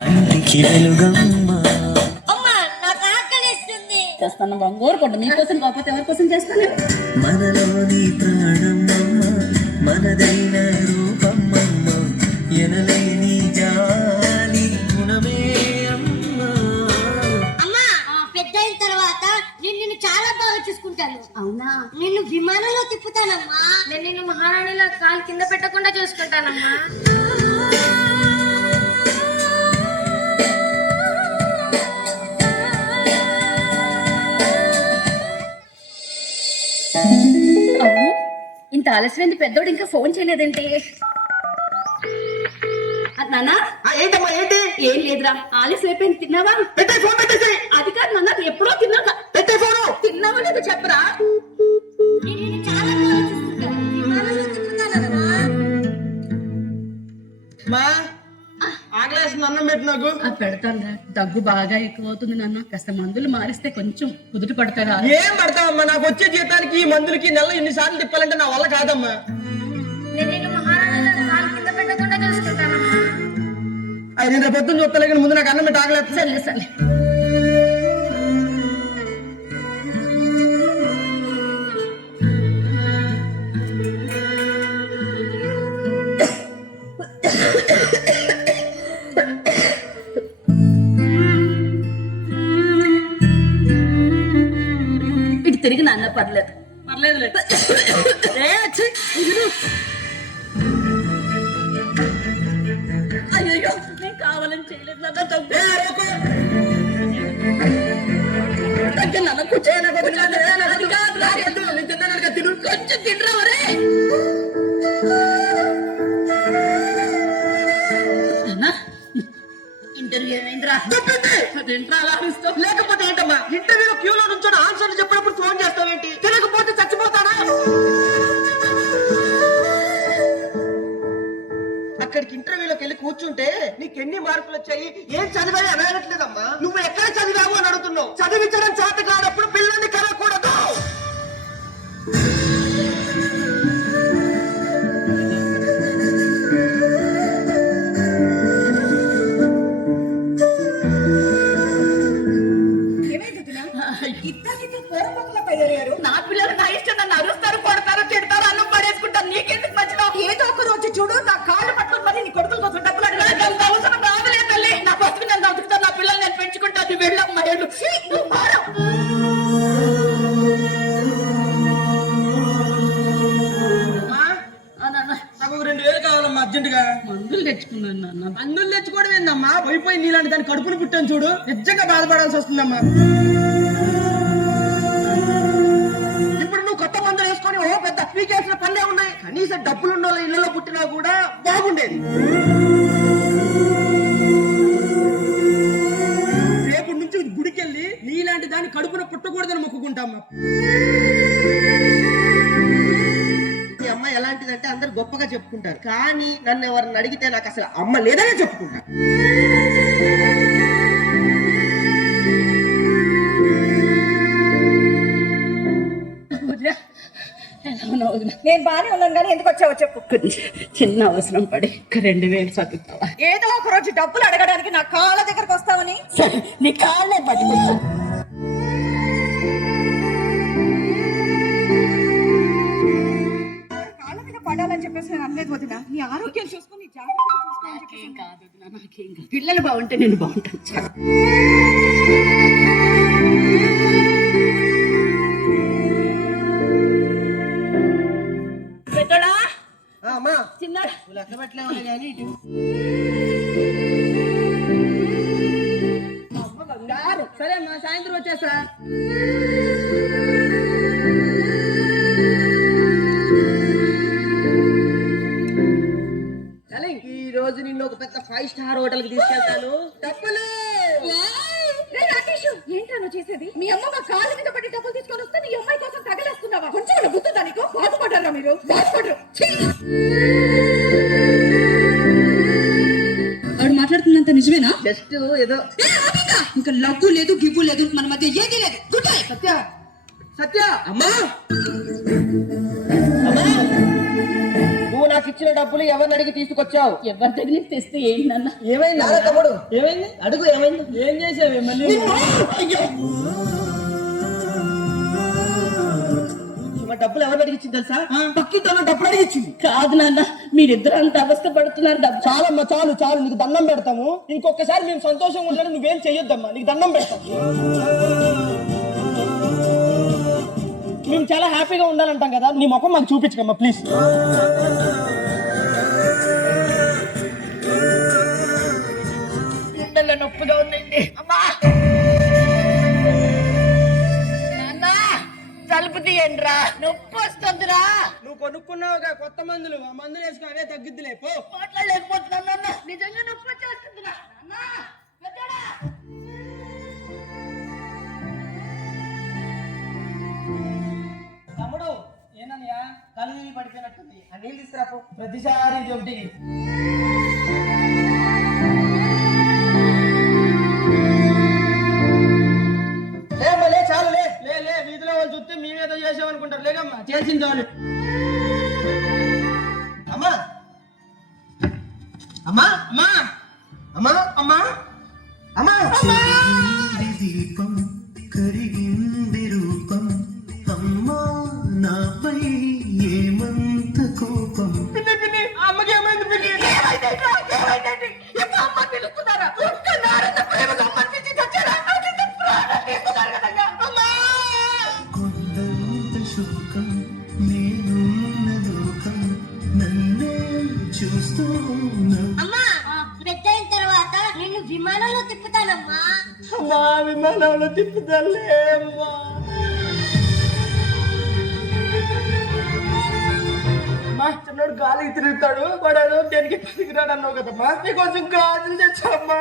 ఇంటికి వెలుగమ్మ చేస్తాను బంగోరు కొండ నీకోసం కాకపోతే ఎవరి కోసం చేస్తాను. మనలోని ప్రాణమమ్మ మనదైన రూపమ్మమ్మ ఎనలేని జాలి గుణమే అమ్మ. అమ్మా పెద్ద అయిన తర్వాత నిన్ను చాలా బాగా చూసుకుంటాను. అవునా? నిన్ను విమానంలో తిప్పుతానమ్మా. నేను నిన్ను మహారాణిలో కాలు కింద పెట్టకుండా చూసుకుంటానమ్మా. అవును, ఇంత ఆలస్యమైంది. పెద్దోడు ఇంకా ఫోన్ చేయలేదేంటి? నానా ఏంటమ్మా ఏంటి? ఏం లేదురా, ఆలస్యం అయిపోయింది. తిన్నావా? పెట్టే ఫోన్ పెట్టేసి అది కాదు నాన్న, ఎప్పుడో తిన్నాక. పెట్టే ఫోను. తిన్నావా లేదో చెప్పరా? నిన్ను చాలా బాగా చూసుకుంటాను. విమానంలో తిప్పుతానమ్మా. మా ఆకలేస్తుంది, అన్నం పెట్టు నాకు. పెడతాను. దగ్గు బాగా ఎక్కువ అవుతుంది నాన్న, కాస్త మందులు మారిస్తే కొంచెం కుదుట పడతారా? ఏం పడతావమ్మా, నాకు వచ్చే జీతానికి ఈ మందులకి నెల ఎన్నిసార్లు తిప్పాలంటే నా వల్ల కాదమ్మా. నేను నిన్ను మహారాణిలో కాలు కింద పెట్టకుండా చూసుకుంటానమ్మా. అది నేను రేపు పొద్దున్న చూస్తాను, కానీ ముందు నాకు అన్నం పెట్టి ఆకలేస్తుంది. సరే సరే. ఇటు తిరిగి నాన్న, పర్లేదు పర్లేదు. అయ్యో, నేను కావాలని చేయలేదు నాన్న. నాన్న కూర్చోయన కొంచెం తినరా ఒరే. ఇంటర్వ్యూ ఏమైందిరా? అదేంట్రా అలా అరుస్తావ్? లేకపోతే ఏంటమ్మా, ఇంటర్వ్యూలో క్యూలో నుంచొని ఆన్సర్లు చెప్పినప్పుడు ఫోన్ చేస్తావేంటి? తినకపోతే చచ్చిపోతానా? అక్కడికి ఇంటర్వ్యూలోకి వెళ్ళి కూర్చుంటే నీకు ఎన్ని మార్కులు వచ్చాయి, ఏం చదివాయి అని అడగట్లేదమ్మా. నువ్వు ఎక్కడ చదివావు అని అడుగుతున్నావు. చదివించడం చేత కానప్పుడు పిల్లల్ని కనకూడదు. నా పిల్లలు నా ఇష్టం, నన్ను అరుస్తారు, కొడతారు, తిడతారు, అన్నం పడేసుకుంటారు. నీకెందుకు మధ్యలో? ఏదో ఒక రోజు చూడు, నా కాళ్ళు పట్టుకుని మరి నీ కొడుకుల కోసం డబ్బులు అడగడానికి అంత అవసరం రాదులే తల్లి. నా బతుకు నేను బతుకుతాను, నా పిల్లలు నేను పెంచుకుంటాను. నువ్వు వెళ్ళమ్మా, వెళ్ళు. నువ్వు మారు. నాకు 2000 కావాలమ్మా అర్జెంటుగా. మందులు తెచ్చుకున్నాను నాన్న. అందులు తెచ్చుకోవడం ఏందమ్మా, పోయిపోయి నీలాంటి దాని కడుపును పుట్టాను చూడు, నిజంగా బాధపడాల్సి వస్తుందమ్మా. ఇప్పుడు నువ్వు కొత్త మందులు వేసుకొని ఓ పెద్ద అప్లికేషన్ పనులే ఉన్నాయి. కనీసం డబ్బులున్న వాళ్ళ ఇళ్లలో పుట్టినా కూడా బాగుండేది. రేపు నుంచి గుడికెళ్ళి నీలాంటి దాని కడుపున పుట్టకూడదని మొక్కుకుంటామ్మా. ఈ అమ్మ ఎలాంటిదంటే అందరు గొప్పగా చెప్పుకుంటారు, కానీ నన్ను ఎవరిని అడిగితే నాకు అసలు అమ్మ లేదనే చెప్పుకుంటా. నేను బానే ఉన్నాను, కానీ ఎందుకు వచ్చావో చెప్పు. చిన్న అవసరం పడి 2000 చదువుతావా? ఏదో ఒక రోజు డబ్బులు అడగడానికి నా కాళ్ళ దగ్గరకు వస్తావని. సరే, నీ కాళ్ళే పట్టుకుంటా. కాళ్ళ మీద పడాలని చెప్పేసి నేను అనలేదు వదినా. నీ ఆరోగ్యం చూసుకుని జాగ్రత్తగా చూసుకోవాలి. నాకేం కాదు వదినా, నాకేం కాదు. పిల్లలు బాగుంటే నేను బాగుంటాను. పెట్టడా అమ్మా చిన్న లెక్క పెట్టలేమని కానీ బంగారు. సరే అమ్మా, సాయంత్రం వచ్చేస్తా. ఈ రోజు నిన్ను ఒక పెద్ద 5 స్టార్ హోటల్ కి తీసుకెళ్తాను. డబ్బులు ఏంటో చేసేది? మీ అమ్మ మా కాళ్ళ మీద పడి డబ్బులు తీసుకొని వస్తే నీ అమ్మాయి కోసం తగలేస్తున్నావా? కొంచెం గుర్తుందా నీకు? బాధపడ్డారా మీరు? బాధపడరు. ఆవిడ మాట్లాడుతున్నంత నిజమేనా? జస్ట్ ఏదో. ఇంకా లగ్గు లేదు, గివ్వు లేదు, మన మధ్య ఏది లేదు. Good bye. సత్య సత్య అమ్మా అమ్మా, నువ్వు నాకు ఇచ్చిన డబ్బులు ఎవరిని అడిగి తీసుకొచ్చావు? ఎవరి దగ్గర నుంచి తెస్తే ఏంటి నాన్న? ఏమైంది నాన్న తమ్ముడు ఏమైంది అడుగు ఏమైంది? ఏం చేసావే మళ్ళీ? ఈమె డబ్బులు ఎవరిని అడిగిచ్చింది తెలుసా? పక్కింటోళ్ళు డబ్బులు అడిగిచ్చింది. కాదు నాన్న, మీరిద్దరు అంత అవస్థ పడుతున్నారు. డబ్బు చాలమ్మా, చాలు చాలు, నీకు దండం పెడతాము. ఇంకొకసారి మేము సంతోషంగా ఉండాలని నువ్వేం చెయ్యొద్దమ్మా, నీకు దండం పెడతాం. మేము చాలా హ్యాపీగా ఉండాలంటాం కదా, నీ ముఖం మాకు చూపించకమ్మా ప్లీజ్. గుండెల్లో నొప్పిగా ఉందండి. అమ్మా నాన్న, తలుపు తీయండిరా, నొప్పి వస్తుందిరా. నువ్వు కొనుక్కున్నావుగా కొత్త మందులు, ఆ మందులు వేసుకో, అవే తగ్గిద్దిలే పో. మాట్లాడలేకపోతున్నాను నాన్న, నిజంగా నొప్పి వచ్చేస్తుందిరా. నాన్న పెద్దోడా. తమ్ముడు ఏనయ్యా కళ్ళు తిరిగి పడిపోయినట్టుంది, ఆ నీళ్ళు తీసుకురాపు. ప్రతిసారి ఇది ఒకటి. లే చాలు లే లే లే, వీధిలో వాళ్ళు చూస్తే మేమేదో చేసామనుకుంటారు. లేకమ్మా, చేసింది చాలు. అమ్మా అమ్మా అమ్మా అమ్మా అమ్మా అమ్మా దీపం కరిగింది రూపం, అమ్మా నాపై ఏమంత కోపం. అమ్మకి ఏమైంది? ఏమైందండి? ఇప్పుడు అమ్మ పిలుస్తున్నారా? ఒక్కనారన్న ప్రేమగా అమ్మని తెచ్చారా? నాకింత ప్రాణం తీస్తున్నారు కదయ్యా. అమ్మా కొండంత శోకం నేనున్న లోకం, నన్నే చూస్తూ అమ్మా పెద్ద అయిన తర్వాత నిన్ను విమానంలో తిప్పుతానమ్మా. అమ్మా విమానంలో తిప్పుతాలే అమ్మా. మా చిన్నోడు గాలికి తిరుగుతాడు, వాడు దేనికి పనికిరాడు అన్నావు కదమ్మా, నీకోసం గాజులు తెచ్చామ్మా.